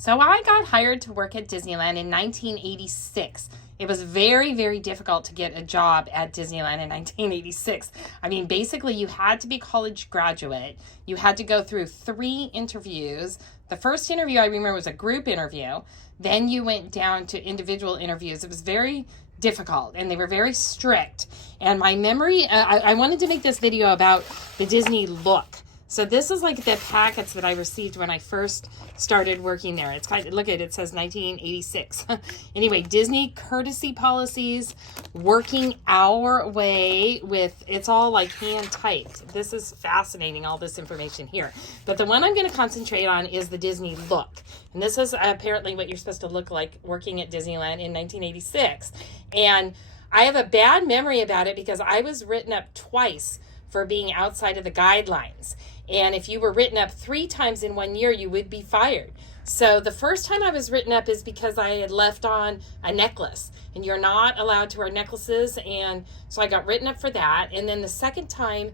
So I got hired to work at Disneyland in 1986. It was very, very difficult to get a job at Disneyland in 1986. I mean, basically, you had to be a college graduate. You had to go through 3 interviews. The first interview I remember was a group interview. Then you went down to individual interviews. It was very difficult and they were very strict. And my memory, I wanted to make this video about the Disney look. So this is like the packets that I received when I first started working there. It's kind of, look at it, it says 1986. Anyway, Disney courtesy policies, working our way with, it's all like hand typed. This is fascinating, all this information here. But the one I'm going to concentrate on is the Disney look. And this is apparently what you're supposed to look like working at Disneyland in 1986. And I have a bad memory about it because I was written up twice for being outside of the guidelines. And if you were written up 3 times in 1 year, you would be fired. So the first time I was written up is because I had left on a necklace. And you're not allowed to wear necklaces. And so I got written up for that. And then the second time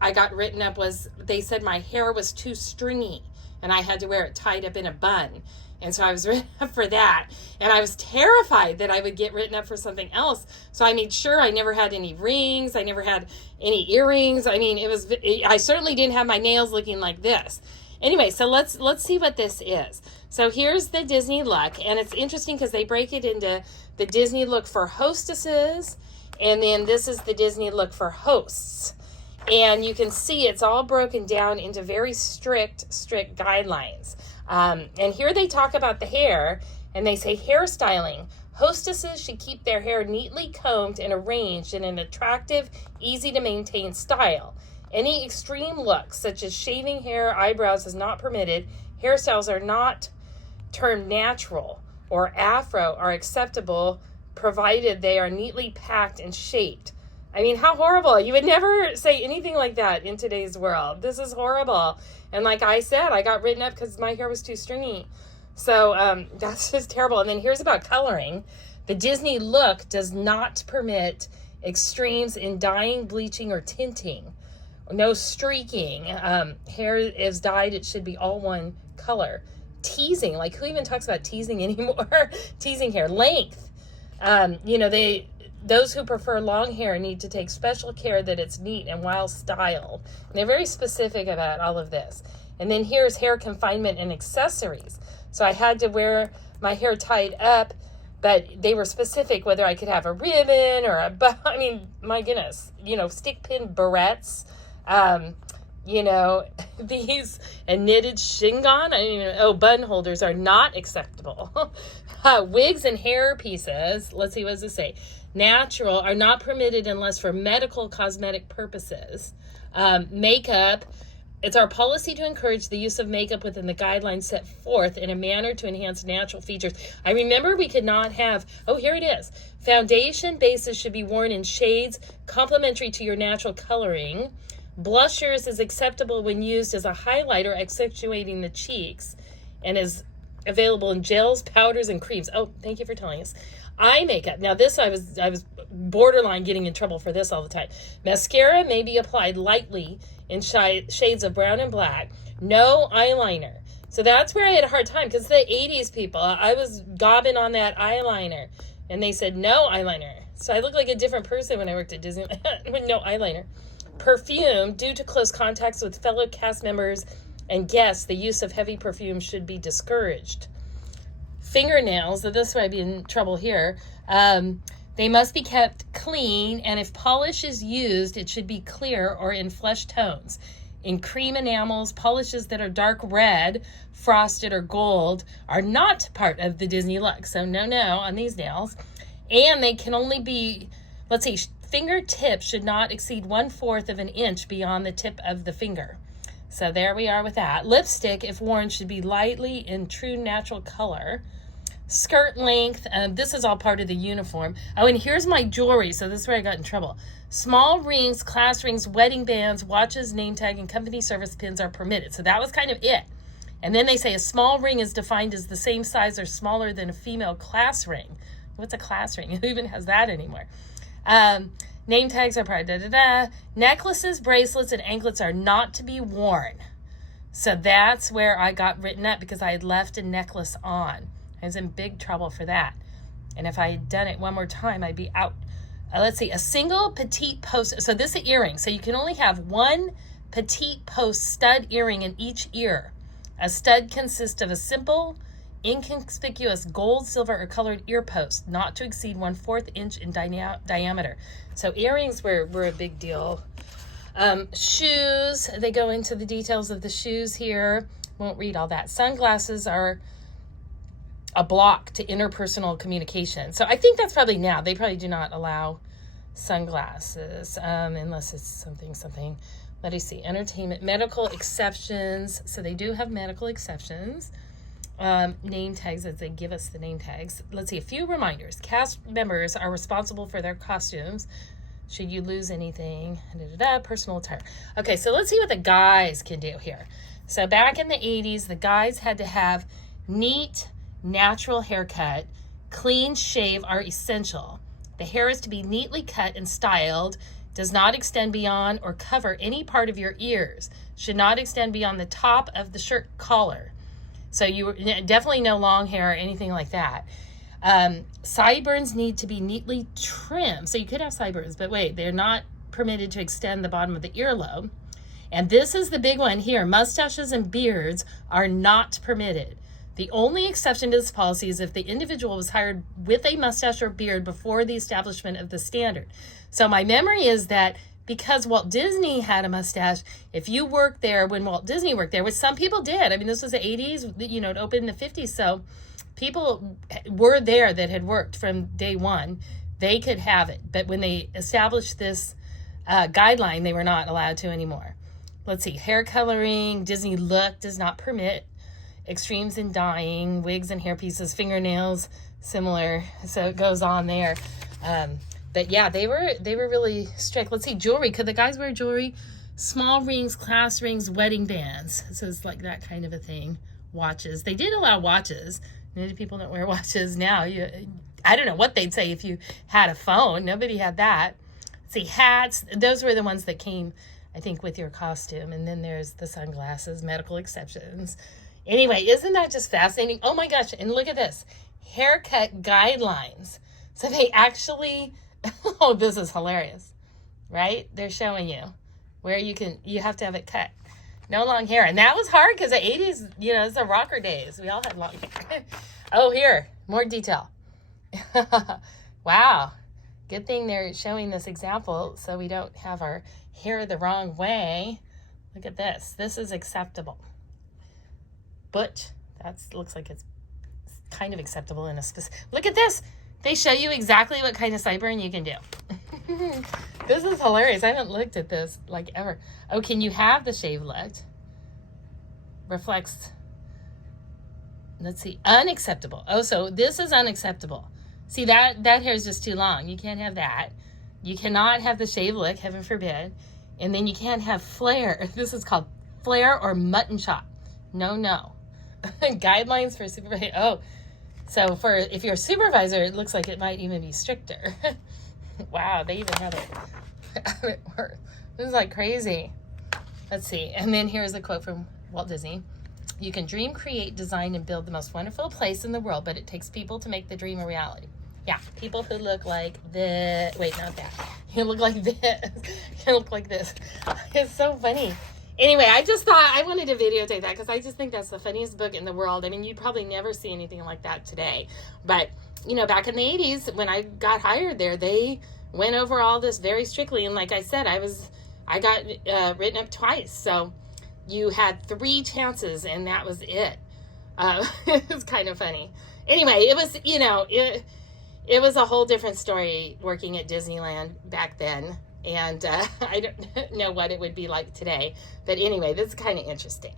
I got written up was, they said my hair was too stringy. And I had to wear it tied up in a bun. And so I was written up for that. And I was terrified that I would get written up for something else. So I made sure I never had any rings. I never had any earrings. I mean, I certainly didn't have my nails looking like this. Anyway, so let's see what this is. So here's the Disney look. And it's interesting because they break it into the Disney look for hostesses. And then this is the Disney look for hosts. And you can see it's all broken down into very strict guidelines. And here they talk about the hair, and they say hairstyling. Hostesses should keep their hair neatly combed and arranged in an attractive, easy-to-maintain style. Any extreme looks, such as shaving hair, eyebrows, is not permitted. Hairstyles are not termed natural or afro are acceptable, provided they are neatly packed and shaped. I mean, how horrible. You would never say anything like that in today's world. This is horrible. And like I said, I got written up because my hair was too stringy. So that's just terrible. And then here's about coloring. The Disney look does not permit extremes in dyeing, bleaching, or tinting. No streaking. Hair is dyed, it should be all one color. Teasing, like who even talks about teasing anymore? Teasing hair. Length. Those who prefer long hair need to take special care that it's neat and well styled. And they're very specific about all of this. And then here's hair confinement and accessories. So I had to wear my hair tied up, but they were specific whether I could have a ribbon or I mean, my goodness, stick pin barrettes, these knitted shingon, bun holders are not acceptable. Wigs and hair pieces, let's see, what does it say? Natural are not permitted unless for medical cosmetic purposes. Makeup, it's our policy to encourage the use of makeup within the guidelines set forth in a manner to enhance natural features. I remember we could not have, here it is. Foundation bases should be worn in shades complementary to your natural coloring. Blushers is acceptable when used as a highlighter accentuating the cheeks and is available in gels, powders, and creams. Oh, thank you for telling us. Eye makeup. Now this, I was borderline getting in trouble for this all the time. Mascara may be applied lightly in shades of brown and black. No eyeliner. So that's where I had a hard time because the 80s people, I was gobbing on that eyeliner and they said no eyeliner. So I looked like a different person when I worked at Disneyland with no eyeliner. Perfume, due to close contacts with fellow cast members and guests, the use of heavy perfume should be discouraged. Fingernails, so this might be in trouble here. They must be kept clean, and if polish is used, it should be clear or in flesh tones. In cream enamels, polishes that are dark red, frosted, or gold are not part of the Disney look. So no on these nails. And they can only be, let's see, fingertips should not exceed 1/4 of an inch beyond the tip of the finger. So there we are with that. Lipstick, if worn, should be lightly in true natural color. Skirt length, this is all part of the uniform. Oh, and here's my jewelry. So this is where I got in trouble. Small rings, class rings, wedding bands, watches, name tag, and company service pins are permitted. So that was kind of it. And then they say a small ring is defined as the same size or smaller than a female class ring. What's a class ring? Who even has that anymore? Name tags are part, Necklaces, bracelets, and anklets are not to be worn. So that's where I got written up because I had left a necklace on. I was in big trouble for that. And if I had done it one more time, I'd be out. Let's see, a single petite post. So this is earring. So you can only have one petite post stud earring in each ear. A stud consists of a simple, inconspicuous gold, silver, or colored ear post, not to exceed 1/4 inch in diameter. So earrings were a big deal. Shoes, they go into the details of the shoes here. Won't read all that. Sunglasses are a block to interpersonal communication. So I think that's probably now. They probably do not allow sunglasses unless it's something. Let me see. Entertainment, medical exceptions. So they do have medical exceptions. Name tags, as they give us the name tags. Let's see. A few reminders. Cast members are responsible for their costumes. Should you lose anything? Personal attire. Okay, so let's see what the guys can do here. So back in the 80s, the guys had to have neat, natural haircut. Clean shave are essential. The hair is to be neatly cut and styled. Does not extend beyond or cover any part of your ears. Should not extend beyond the top of the shirt collar. So you definitely no long hair or anything like that. Sideburns need to be neatly trimmed. So you could have sideburns, but wait, they're not permitted to extend the bottom of the earlobe. And this is the big one here. Mustaches and beards are not permitted. The only exception to this policy is if the individual was hired with a mustache or beard before the establishment of the standard. So my memory is that because Walt Disney had a mustache, if you worked there when Walt Disney worked there, which some people did, I mean, this was the 80s, it opened in the 50s, so people were there that had worked from day one, they could have it. But when they established this guideline, they were not allowed to anymore. Let's see, hair coloring, Disney look does not permit extremes in dyeing, wigs and hair pieces, fingernails, similar. So it goes on there. But yeah, they were really strict. Let's see, jewelry. Could the guys wear jewelry? Small rings, class rings, wedding bands. So it's like that kind of a thing. Watches. They did allow watches. People don't wear watches now. I don't know what they'd say if you had a phone. Nobody had that. Let's see, hats. Those were the ones that came, I think, with your costume. And then there's the sunglasses, medical exceptions. Anyway, isn't that just fascinating? Oh my gosh, and look at this. Haircut guidelines. So they actually, oh, this is hilarious, right? They're showing you where you have to have it cut. No long hair. And that was hard because the 80s, it's the rocker days. We all had long hair. Oh, here, more detail. Wow. Good thing they're showing this example so we don't have our hair the wrong way. Look at this. This is acceptable. But that looks like it's kind of acceptable in a specific. Look at this. They show you exactly what kind of sideburn you can do. This is hilarious. I haven't looked at this like ever. Oh, can you have the shave look? Reflects. Let's see. Unacceptable. Oh, so this is unacceptable. See, that hair is just too long. You can't have that. You cannot have the shave look, heaven forbid. And then you can't have flare. This is called flare or mutton chop. No. Guidelines for supervisor. Oh, so if you're a supervisor, it looks like it might even be stricter. Wow, they even have it worse. This is like crazy. Let's see. And then here's a quote from Walt Disney. You can dream, create, design, and build the most wonderful place in the world, but it takes people to make the dream a reality. Yeah, people who look like this. Wait, not that. You look like this. You look like this. It's so funny. Anyway, I just thought I wanted to videotape that because I just think that's the funniest book in the world. I mean, you'd probably never see anything like that today. But, back in the 80s when I got hired there, they went over all this very strictly. And like I said, I got written up twice. So you had 3 chances and that was it. It's kind of funny. Anyway, it was, it was a whole different story working at Disneyland back then. And I don't know what it would be like today. But anyway, this is kind of interesting.